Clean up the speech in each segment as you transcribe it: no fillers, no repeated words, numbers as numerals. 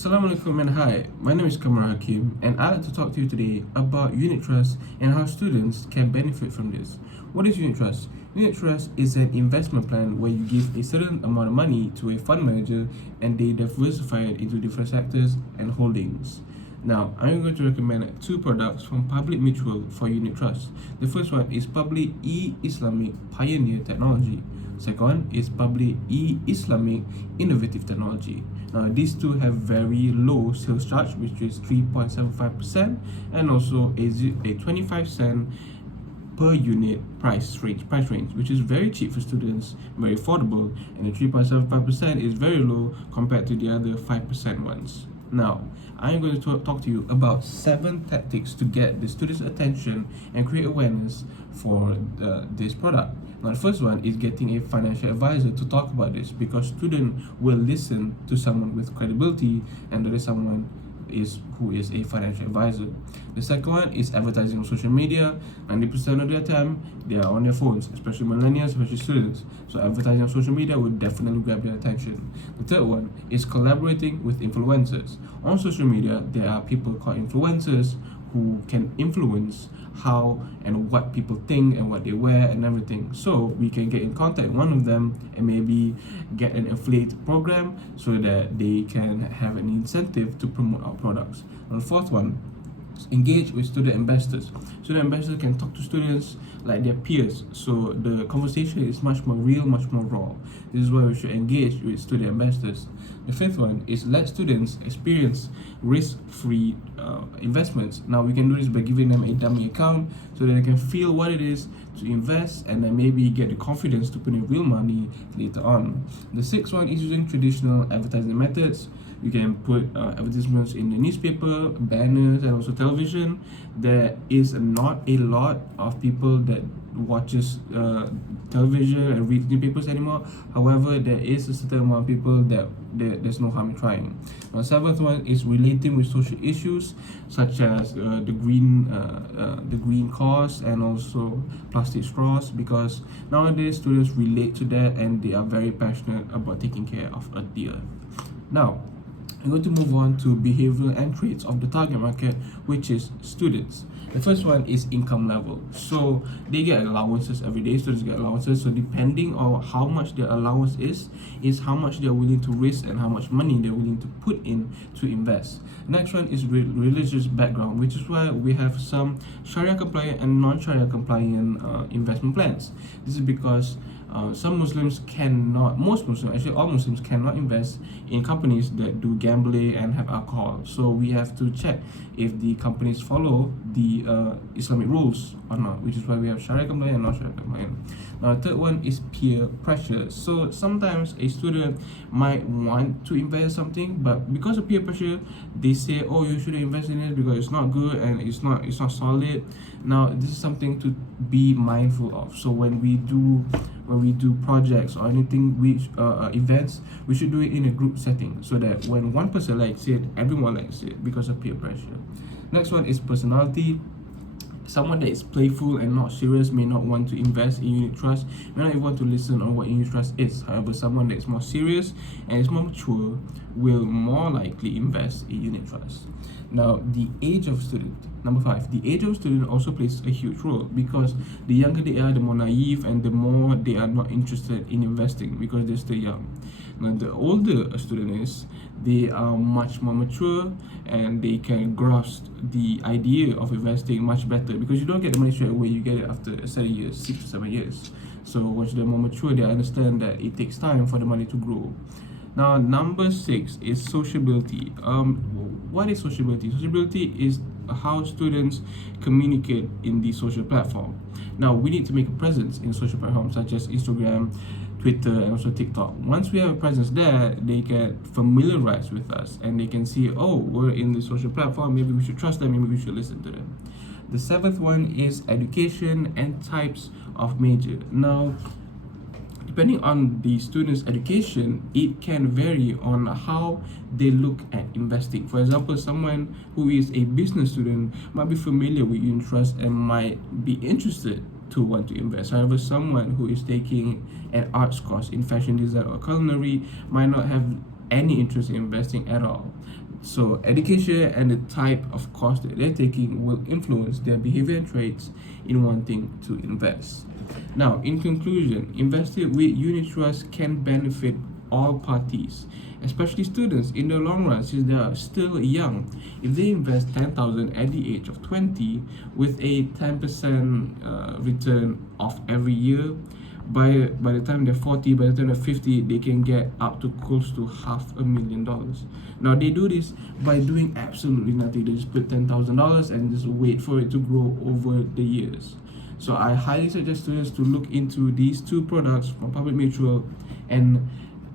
Assalamu alaikum and hi, my name is Kamar Hakim and I'd like to talk to you today about unit trust and how students can benefit from this. What is unit trust? Unit trust is an investment plan where you give a certain amount of money to a fund manager and they diversify it into different sectors and holdings. Now, I'm going to recommend two products from Public Mutual for unit trust. The first one is Public E-Islamic Pioneer Technology. Second is Public E-Islamic Innovative Technology. Now, these two have very low sales charge, which is 3.75%, and also a 25 cent per unit price range, which is very cheap for students, very affordable, and the 3.75% is very low compared to the other 5% ones. Now, I'm going to talk to you about 7 tactics to get the students' attention and create awareness for this product. Now, the first one is getting a financial advisor to talk about this, because students will listen to someone with credibility, and there is someone who is a financial advisor. The second one is advertising on social media. 90% of their time they are on their phones, especially millennials, especially students. So advertising on social media will definitely grab their attention. The third one is collaborating with influencers. On social media, there are people called influencers who can influence how and what people think and what they wear and everything. So we can get in contact with one of them and maybe get an affiliate program so that they can have an incentive to promote our products. And the fourth one, engage with student ambassadors. Student ambassadors can talk to students like their peers, so the conversation is much more real, much more raw. This is why we should engage with student ambassadors. The fifth one is let students experience risk-free investments. Now we can do this by giving them a dummy account so that they can feel what it is to invest and then maybe get the confidence to put in real money later on. The sixth one is using traditional advertising methods. You can put advertisements in the newspaper, banners, and also television. There is not a lot of people that watches television and read newspapers anymore. However, there is a certain amount of people that there's no harm in trying. The seventh one is relating with social issues such as the green cause and also plastic straws, because nowadays students relate to that and they are very passionate about taking care of the earth. Now, I'm going to move on to behavior and traits of the target market, which is students. The first one is income level. So they get allowances every day. Students get allowances. So depending on how much their allowance is how much they're willing to risk and how much money they're willing to put in to invest. Next one is religious background, which is why we have some Sharia compliant and non-Sharia compliant investment plans. This is because some Muslims cannot, most Muslims, actually all Muslims cannot invest in companies that do gambling and have alcohol. So we have to check if the companies follow the Islamic rules or not, which is why we have Sharia compliant and non-Sharia compliant. Now, the third one is peer pressure. So sometimes a student might want to invest in something, but because of peer pressure, they say, "Oh, you shouldn't invest in it because it's not good and it's not solid." Now, this is something to be mindful of. So when we do projects or anything, events, we should do it in a group setting so that when one person likes it, everyone likes it because of peer pressure. Next one is personality. Someone that is playful and not serious may not want to invest in unit trust, may not even want to listen on what unit trust is. However, someone that is more serious and is more mature will more likely invest in unit trust. Now, the age of student. Number 5, the age of student also plays a huge role, because the younger they are, the more naive and the more they are not interested in investing because they're still young. Now, the older a student is, they are much more mature and they can grasp the idea of investing much better, because you don't get the money straight away, you get it after 7 years, 6 to 7 years. So once they're more mature, they understand that it takes time for the money to grow. Now, number 6 is sociability. What is sociability? Sociability is how students communicate in the social platform. Now, we need to make a presence in social platforms such as Instagram, Twitter, and also TikTok. Once we have a presence there, they get familiarized with us and they can see, oh, we're in the social platform, maybe we should trust them, maybe we should listen to them. The 7th one is education and types of major. Now, depending on the student's education, it can vary on how they look at investing. For example, someone who is a business student might be familiar with unit trust and might be interested to want to invest. However, someone who is taking an arts course in fashion design or culinary might not have any interest in investing at all. So education and the type of course that they're taking will influence their behavior and traits in wanting to invest. Now, in conclusion, investing with unit trust can benefit all parties, especially students in the long run since they are still young. If they invest 10,000 at the age of 20 with a 10% return of every year, by the time they're 40, by the time they're 50, they can get up to close to $500,000. Now they do this by doing absolutely nothing. They just put $10,000 and just wait for it to grow over the years. So I highly suggest students to look into these two products from Public Mutual and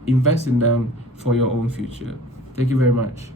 invest in them for your own future. Thank you very much.